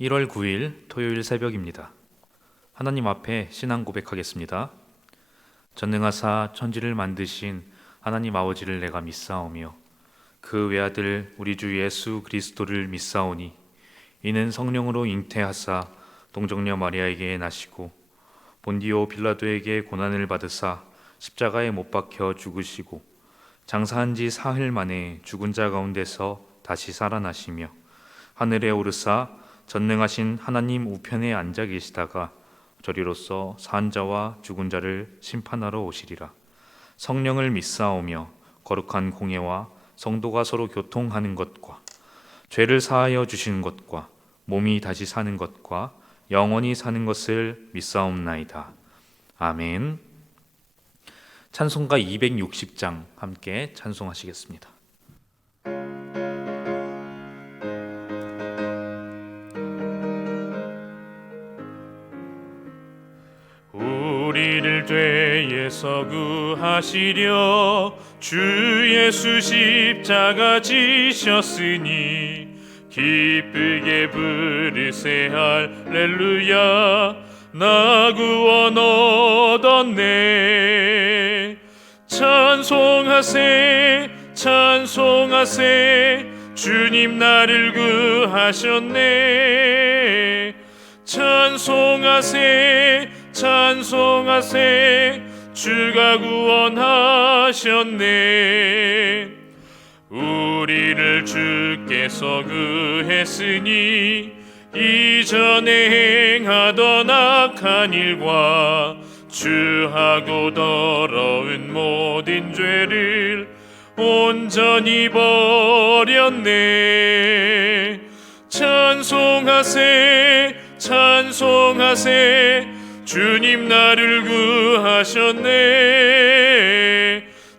1월 9일 토요일 새벽입니다. 하나님 앞에 신앙 고백하겠습니다. 전능하사 천지를 만드신 하나님 아버지를 내가 믿사오며 그 외아들 우리 주 예수 그리스도를 믿사오니 이는 성령으로 잉태하사 동정녀 마리아에게 나시고 본디오 빌라도에게 고난을 받으사 십자가에 못 박혀 죽으시고 장사한 지 사흘 만에 죽은 자 가운데서 다시 살아나시며 하늘에 오르사 전능하신 하나님 우편에 앉아 계시다가 저리로서 산 자와 죽은 자를 심판하러 오시리라. 성령을 믿사오며 거룩한 공예와 성도가 서로 교통하는 것과 죄를 사하여 주시는 것과 몸이 다시 사는 것과 영원히 사는 것을 믿사옵나이다. 아멘. 찬송가 260장 함께 찬송하시겠습니다. 우리를 죄에서 구하시려 주 예수 십자가 지셨으니 기쁘게 부르세 할렐루야. 나 구원 얻었네. 찬송하세 찬송하세 주님 나를 구하셨네. 찬송하세 찬송하세 주가 구원하셨네. 우리를 주께서 구했으니 이전에 행하던 악한 일과 주하고 더러운 모든 죄를 온전히 버렸네. 찬송하세 찬송하세 주님 나를 구하셨네.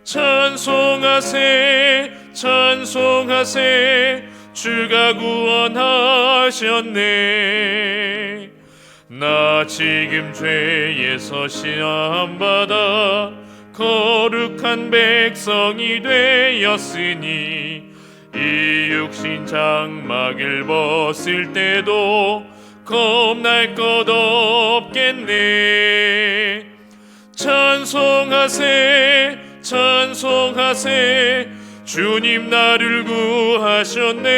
찬송하세 찬송하세 주가 구원하셨네. 나 지금 죄에서 시험받아 거룩한 백성이 되었으니 이 육신 장막을 벗을 때도 겁날 것 없겠네. 찬송하세 찬송하세 주님 나를 구하셨네.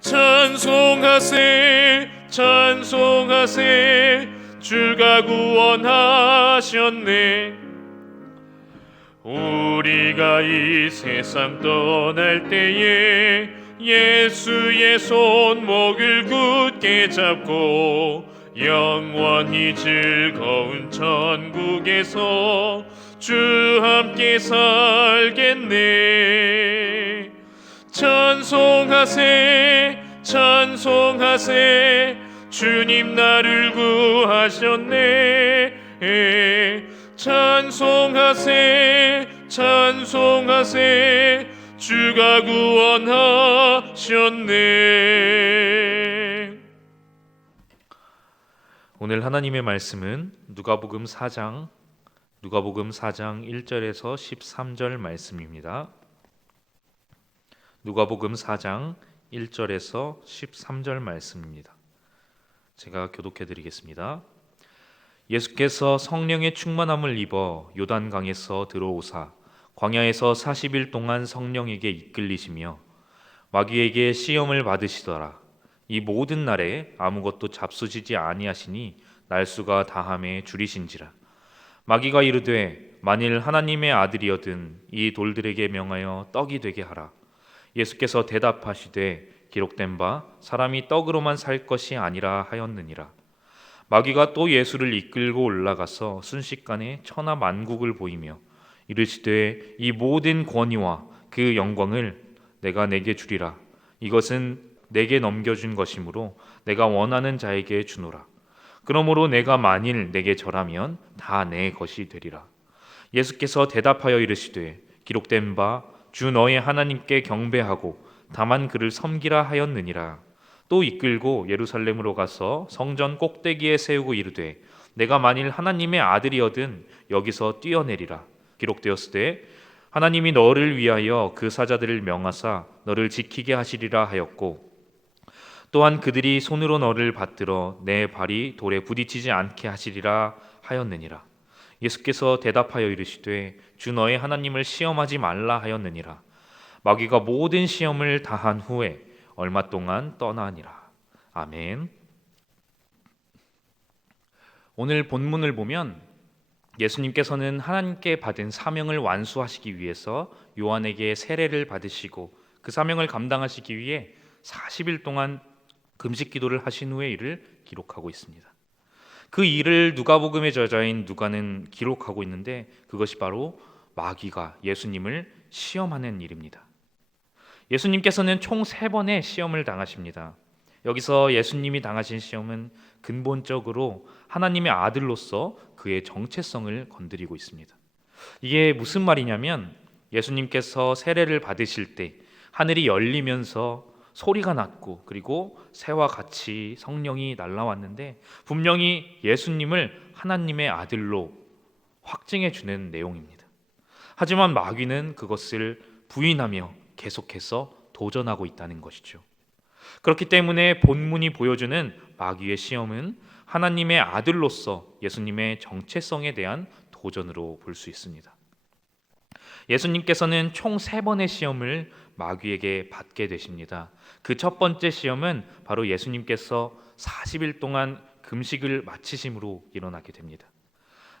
찬송하세 찬송하세 주가 구원하셨네. 우리가 이 세상 떠날 때에 예수의 손목을 굳게 잡고 영원히 즐거운 천국에서 주 함께 살겠네. 찬송하세 찬송하세 주님 나를 구하셨네. 찬송하세 찬송하세 주가 구원하셨네. 오늘 하나님의 말씀은 누가복음 4장 1절에서 13절 말씀입니다. 누가복음 4장 1절에서 13절 말씀입니다. 제가 교독해 드리겠습니다. 예수께서 성령의 충만함을 입어 요단강에서 들어오사 광야에서 40일 동안 성령에게 이끌리시며 마귀에게 시험을 받으시더라. 이 모든 날에 아무것도 잡수시지 아니하시니 날수가 다함에 줄이신지라. 마귀가 이르되 만일 하나님의 아들이여든 이 돌들에게 명하여 떡이 되게 하라. 예수께서 대답하시되 기록된 바 사람이 떡으로만 살 것이 아니라 하였느니라. 마귀가 또 예수를 이끌고 올라가서 순식간에 천하 만국을 보이며 이르시되 이 모든 권위와 그 영광을 내가 내게 주리라. 이것은 내게 넘겨준 것이므로 내가 원하는 자에게 주노라. 그러므로 내가 만일 내게 절하면 다 내 것이 되리라. 예수께서 대답하여 이르시되 기록된 바 주 너의 하나님께 경배하고 다만 그를 섬기라 하였느니라. 또 이끌고 예루살렘으로 가서 성전 꼭대기에 세우고 이르되 내가 만일 하나님의 아들이어든 여기서 뛰어내리라. 기록되었으되 하나님이 너를 위하여 그 사자들을 명하사 너를 지키게 하시리라 하였고 또한 그들이 손으로 너를 받들어 내 발이 돌에 부딪히지 않게 하시리라 하였느니라. 예수께서 대답하여 이르시되 주 너의 하나님을 시험하지 말라 하였느니라. 마귀가 모든 시험을 다한 후에 얼마 동안 떠나니라. 아멘. 오늘 본문을 보면 예수님께서는 하나님께 받은 사명을 완수하시기 위해서 요한에게 세례를 받으시고 그 사명을 감당하시기 위해 40일 동안 금식 기도를 하신 후의 일을 기록하고 있습니다. 그 일을 누가복음의 저자인 누가는 기록하고 있는데 그것이 바로 마귀가 예수님을 시험하는 일입니다. 예수님께서는 총 3번의 시험을 당하십니다. 여기서 예수님이 당하신 시험은 근본적으로 하나님의 아들로서 그의 정체성을 건드리고 있습니다. 이게 무슨 말이냐면 예수님께서 세례를 받으실 때 하늘이 열리면서 소리가 났고 그리고 새와 같이 성령이 날라왔는데 분명히 예수님을 하나님의 아들로 확증해 주는 내용입니다. 하지만 마귀는 그것을 부인하며 계속해서 도전하고 있다는 것이죠. 그렇기 때문에 본문이 보여주는 마귀의 시험은 하나님의 아들로서 예수님의 정체성에 대한 도전으로 볼 수 있습니다. 예수님께서는 총 3번의 시험을 마귀에게 받게 되십니다. 그 첫 번째 시험은 바로 예수님께서 40일 동안 금식을 마치심으로 일어나게 됩니다.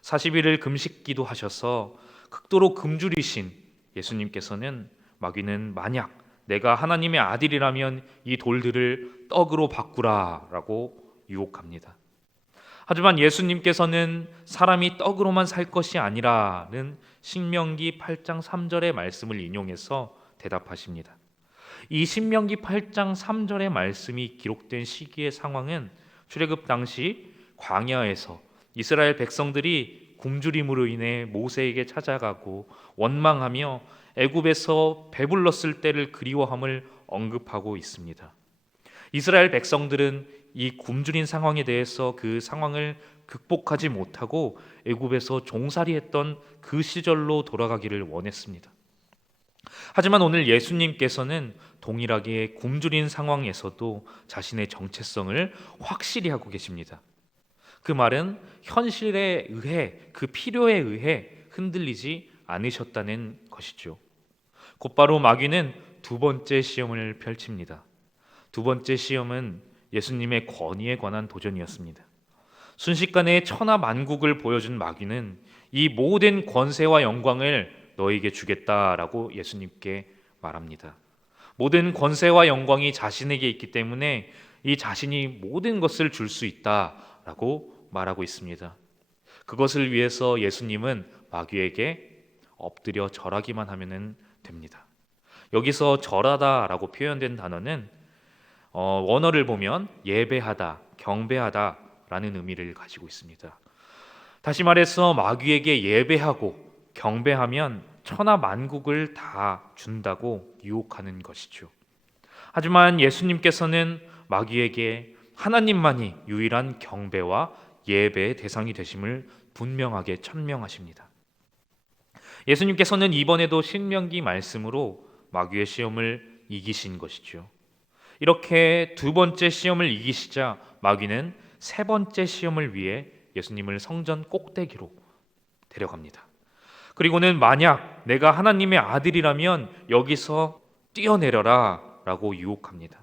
40일을 금식 기도하셔서 극도로 굶주리신 예수님께서는 마귀는 만약 내가 하나님의 아들이라면 이 돌들을 떡으로 바꾸라라고 유혹합니다. 하지만 예수님께서는 사람이 떡으로만 살 것이 아니라는 신명기 8장 3절의 말씀을 인용해서 대답하십니다. 이 신명기 8장 3절의 말씀이 기록된 시기의 상황은 출애굽 당시 광야에서 이스라엘 백성들이 굶주림으로 인해 모세에게 찾아가고 원망하며 애굽에서 배불렀을 때를 그리워함을 언급하고 있습니다. 이스라엘 백성들은 이 굶주린 상황에 대해서 그 상황을 극복하지 못하고 애굽에서 종살이했던 그 시절로 돌아가기를 원했습니다. 하지만 오늘 예수님께서는 동일하게 굶주린 상황에서도 자신의 정체성을 확실히 하고 계십니다. 그 말은 현실에 의해 그 필요에 의해 흔들리지 않으셨다는 것이죠. 곧바로 마귀는 두 번째 시험을 펼칩니다. 두 번째 시험은 예수님의 권위에 관한 도전이었습니다. 순식간에 천하만국을 보여준 마귀는 이 모든 권세와 영광을 너에게 주겠다라고 예수님께 말합니다. 모든 권세와 영광이 자신에게 있기 때문에 이 자신이 모든 것을 줄 수 있다라고 말하고 있습니다. 그것을 위해서 예수님은 마귀에게 엎드려 절하기만 하면 됩니다. 여기서 절하다라고 표현된 단어는 원어를 보면 예배하다, 경배하다라는 의미를 가지고 있습니다. 다시 말해서 마귀에게 예배하고 경배하면 천하 만국을 다 준다고 유혹하는 것이죠. 하지만 예수님께서는 마귀에게 하나님만이 유일한 경배와 예배의 대상이 되심을 분명하게 천명하십니다. 예수님께서는 이번에도 신명기 말씀으로 마귀의 시험을 이기신 것이죠. 이렇게 두 번째 시험을 이기시자 마귀는 세 번째 시험을 위해 예수님을 성전 꼭대기로 데려갑니다. 그리고는 만약 내가 하나님의 아들이라면 여기서 뛰어내려라 라고 유혹합니다.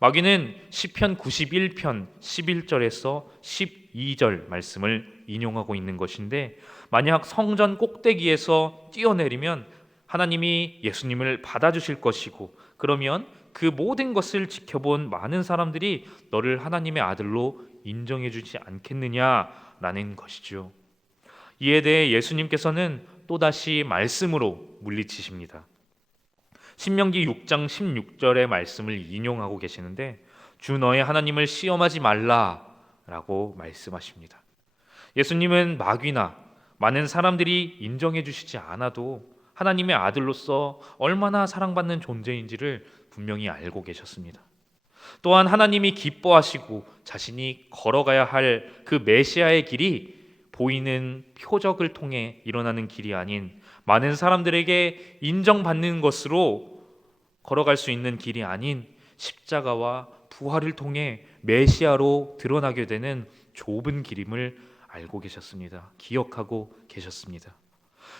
마귀는 시편 91편 11절에서 12절 말씀을 인용하고 있는 것인데 만약 성전 꼭대기에서 뛰어내리면 하나님이 예수님을 받아주실 것이고 그러면 그 모든 것을 지켜본 많은 사람들이 너를 하나님의 아들로 인정해주지 않겠느냐라는 것이죠. 이에 대해 예수님께서는 또다시 말씀으로 물리치십니다. 신명기 6장 16절의 말씀을 인용하고 계시는데 주 너의 하나님을 시험하지 말라라고 말씀하십니다. 예수님은 마귀나 많은 사람들이 인정해 주시지 않아도 하나님의 아들로서 얼마나 사랑받는 존재인지를 분명히 알고 계셨습니다. 또한 하나님이 기뻐하시고 자신이 걸어가야 할 그 메시아의 길이 보이는 표적을 통해 일어나는 길이 아닌 많은 사람들에게 인정받는 것으로 걸어갈 수 있는 길이 아닌 십자가와 부활을 통해 메시아로 드러나게 되는 좁은 길임을 알고 계셨습니다. 기억하고 계셨습니다.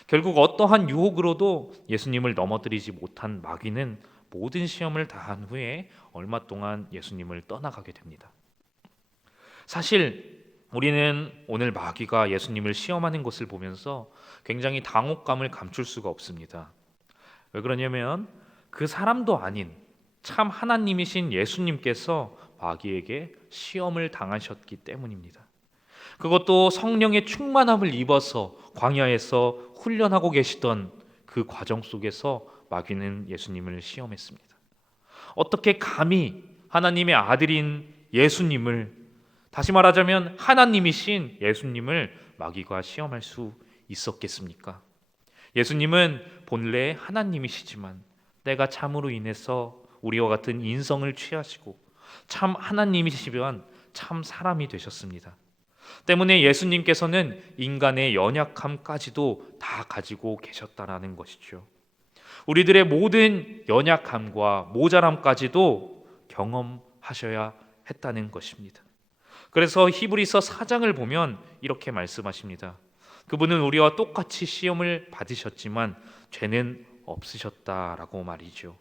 결국 어떠한 유혹으로도 예수님을 넘어뜨리지 못한 마귀는 모든 시험을 다한 후에 얼마 동안 예수님을 떠나가게 됩니다. 사실 우리는 오늘 마귀가 예수님을 시험하는 것을 보면서 굉장히 당혹감을 감출 수가 없습니다. 왜 그러냐면 그 사람도 아닌 참 하나님이신 예수님께서 마귀에게 시험을 당하셨기 때문입니다. 그것도 성령의 충만함을 입어서 광야에서 훈련하고 계시던 그 과정 속에서 마귀는 예수님을 시험했습니다. 어떻게 감히 하나님의 아들인 예수님을, 다시 말하자면 하나님이신 예수님을 마귀가 시험할 수 있었겠습니까? 예수님은 본래 하나님이시지만 때가 참으로 인해서 우리와 같은 인성을 취하시고 참 하나님이시지만 참 사람이 되셨습니다. 때문에 예수님께서는 인간의 연약함까지도 다 가지고 계셨다라는 것이죠. 우리들의 모든 연약함과 모자람까지도 경험하셔야 했다는 것입니다. 그래서 히브리서 4장을 보면 이렇게 말씀하십니다. 그분은 우리와 똑같이 시험을 받으셨지만 죄는 없으셨다라고 말이죠.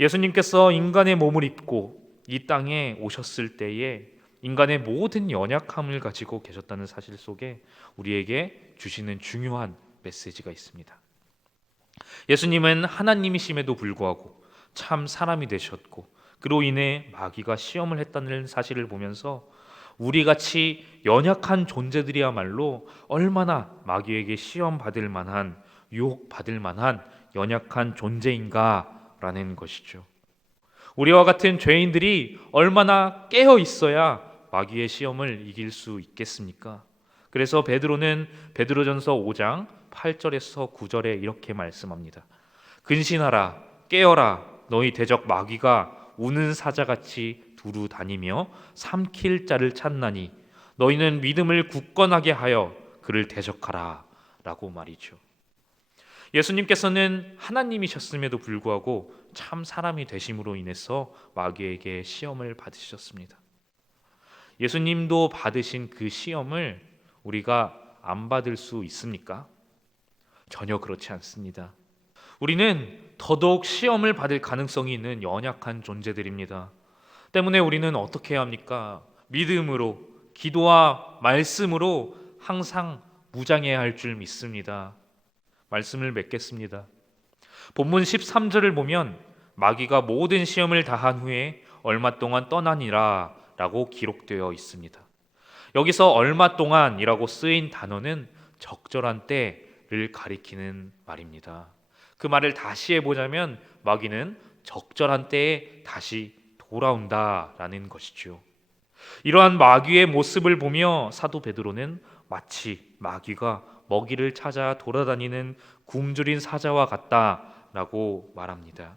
예수님께서 인간의 몸을 입고 이 땅에 오셨을 때에 인간의 모든 연약함을 가지고 계셨다는 사실 속에 우리에게 주시는 중요한 메시지가 있습니다. 예수님은 하나님이심에도 불구하고 참 사람이 되셨고 그로 인해 마귀가 시험을 했다는 사실을 보면서 우리같이 연약한 존재들이야말로 얼마나 마귀에게 시험받을 만한, 유혹받을 만한 연약한 존재인가라는 것이죠. 우리와 같은 죄인들이 얼마나 깨어 있어야 마귀의 시험을 이길 수 있겠습니까? 그래서 베드로는 베드로전서 5장 8절에서 9절에 이렇게 말씀합니다. 근신하라, 깨어라, 너희 대적 마귀가 우는 사자같이 두루 다니며 삼킬 자를 찾나니 너희는 믿음을 굳건하게 하여 그를 대적하라 라고 말이죠. 예수님께서는 하나님이셨음에도 불구하고 참 사람이 되심으로 인해서 마귀에게 시험을 받으셨습니다. 예수님도 받으신 그 시험을 우리가 안 받을 수 있습니까? 전혀 그렇지 않습니다. 우리는 더더욱 시험을 받을 가능성이 있는 연약한 존재들입니다. 때문에 우리는 어떻게 해야 합니까? 믿음으로, 기도와 말씀으로 항상 무장해야 할 줄 믿습니다. 말씀을 맺겠습니다. 본문 13절을 보면 마귀가 모든 시험을 다한 후에 얼마 동안 떠나니라 라고 기록되어 있습니다. 여기서 얼마 동안이라고 쓰인 단어는 적절한 때를 가리키는 말입니다. 그 말을 다시 해보자면 마귀는 적절한 때에 다시 돌아온다라는 것이죠. 이러한 마귀의 모습을 보며 사도 베드로는 마치 마귀가 먹이를 찾아 돌아다니는 굶주린 사자와 같다라고 말합니다.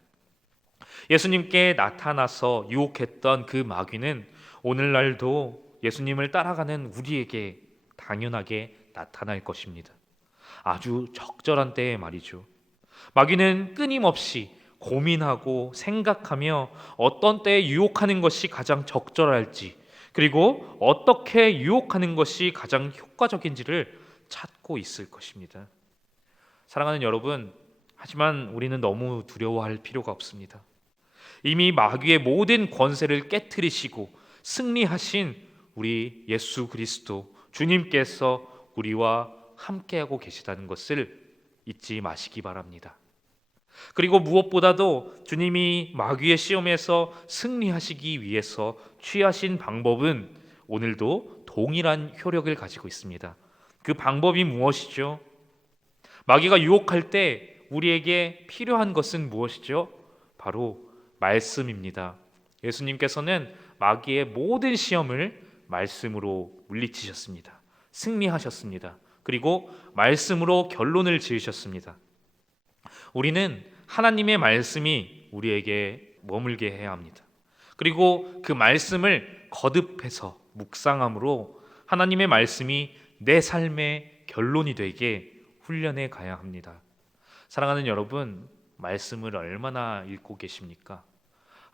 예수님께 나타나서 유혹했던 그 마귀는 오늘날도 예수님을 따라가는 우리에게 당연하게 나타날 것입니다. 아주 적절한 때에 말이죠. 마귀는 끊임없이 고민하고 생각하며 어떤 때에 유혹하는 것이 가장 적절할지, 그리고 어떻게 유혹하는 것이 가장 효과적인지를 찾고 있을 것입니다. 사랑하는 여러분, 하지만 우리는 너무 두려워할 필요가 없습니다. 이미 마귀의 모든 권세를 깨트리시고 승리하신 우리 예수 그리스도 주님께서 우리와 함께하고 계시다는 것을 잊지 마시기 바랍니다. 그리고 무엇보다도 주님이 마귀의 시험에서 승리하시기 위해서 취하신 방법은 오늘도 동일한 효력을 가지고 있습니다. 그 방법이 무엇이죠? 마귀가 유혹할 때 우리에게 필요한 것은 무엇이죠? 바로 말씀입니다. 예수님께서는 마귀의 모든 시험을 말씀으로 물리치셨습니다. 승리하셨습니다. 그리고 말씀으로 결론을 지으셨습니다. 우리는 하나님의 말씀이 우리에게 머물게 해야 합니다. 그리고 그 말씀을 거듭해서 묵상함으로 하나님의 말씀이 내 삶의 결론이 되게 훈련해 가야 합니다. 사랑하는 여러분, 말씀을 얼마나 읽고 계십니까?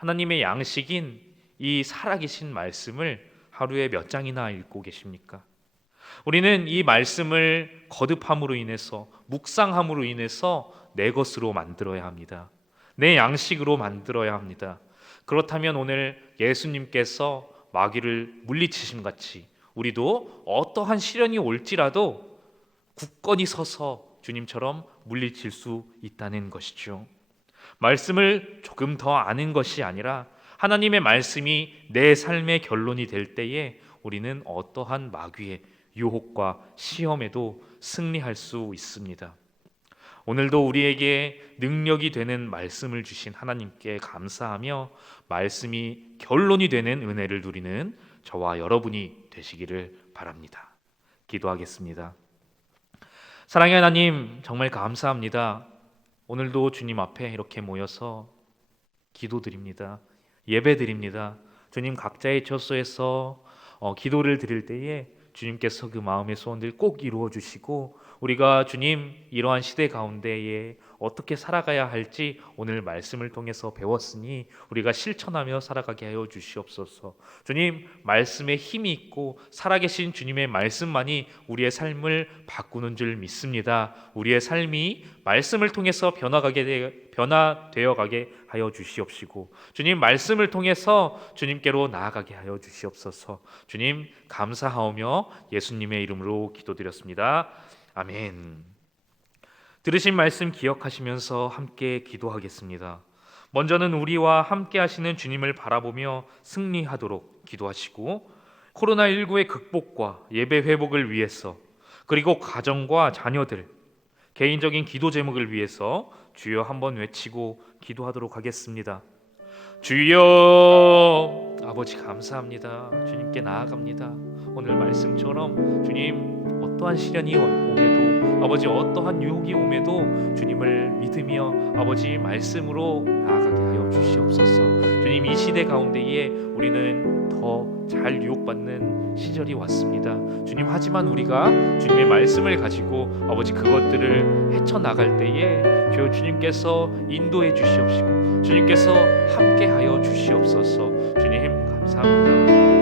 하나님의 양식인 이 살아계신 말씀을 하루에 몇 장이나 읽고 계십니까? 우리는 이 말씀을 거듭함으로 인해서, 묵상함으로 인해서 내 것으로 만들어야 합니다. 내 양식으로 만들어야 합니다. 그렇다면 오늘 예수님께서 마귀를 물리치심 같이 우리도 어떠한 시련이 올지라도 굳건히 서서 주님처럼 물리칠 수 있다는 것이죠. 말씀을 조금 더 아는 것이 아니라 하나님의 말씀이 내 삶의 결론이 될 때에 우리는 어떠한 마귀의 유혹과 시험에도 승리할 수 있습니다. 오늘도 우리에게 능력이 되는 말씀을 주신 하나님께 감사하며 말씀이 결론이 되는 은혜를 누리는 저와 여러분이 되시기를 바랍니다. 기도하겠습니다. 사랑의 하나님, 정말 감사합니다. 오늘도 주님 앞에 이렇게 모여서 기도드립니다. 예배드립니다. 주님, 각자의 처소에서 기도를 드릴 때에 주님께서 그 마음의 소원들 꼭 이루어 주시고, 우리가 주님 이러한 시대 가운데에 어떻게 살아가야 할지 오늘 말씀을 통해서 배웠으니 우리가 실천하며 살아가게 하여 주시옵소서. 주님, 말씀에 힘이 있고 살아계신 주님의 말씀만이 우리의 삶을 바꾸는 줄 믿습니다. 우리의 삶이 말씀을 통해서 변화되어 가게 하여 주시옵시고, 주님 말씀을 통해서 주님께로 나아가게 하여 주시옵소서. 주님, 감사하오며 예수님의 이름으로 기도드렸습니다. 아멘. 들으신 말씀 기억하시면서 함께 기도하겠습니다. 먼저는 우리와 함께 하시는 주님을 바라보며 승리하도록 기도하시고, 코로나19의 극복과 예배 회복을 위해서, 그리고 가정과 자녀들, 개인적인 기도 제목을 위해서 주여 한번 외치고 기도하도록 하겠습니다. 주여, 아버지 감사합니다. 주님께 나아갑니다. 오늘 말씀처럼 주님, 어떠한 시련이 오매도, 아버지 어떠한 유혹이 오매도 주님을 믿으며 아버지 말씀으로 나아가게 하여 주시옵소서. 주님, 이 시대 가운데에 우리는 더 잘 유혹받는 시절이 왔습니다. 주님, 하지만 우리가 주님의 말씀을 가지고 아버지 그것들을 헤쳐나갈 때에 주여 주님께서 인도해 주시옵시고 주님께서 함께하여 주시옵소서. 주님 감사합니다.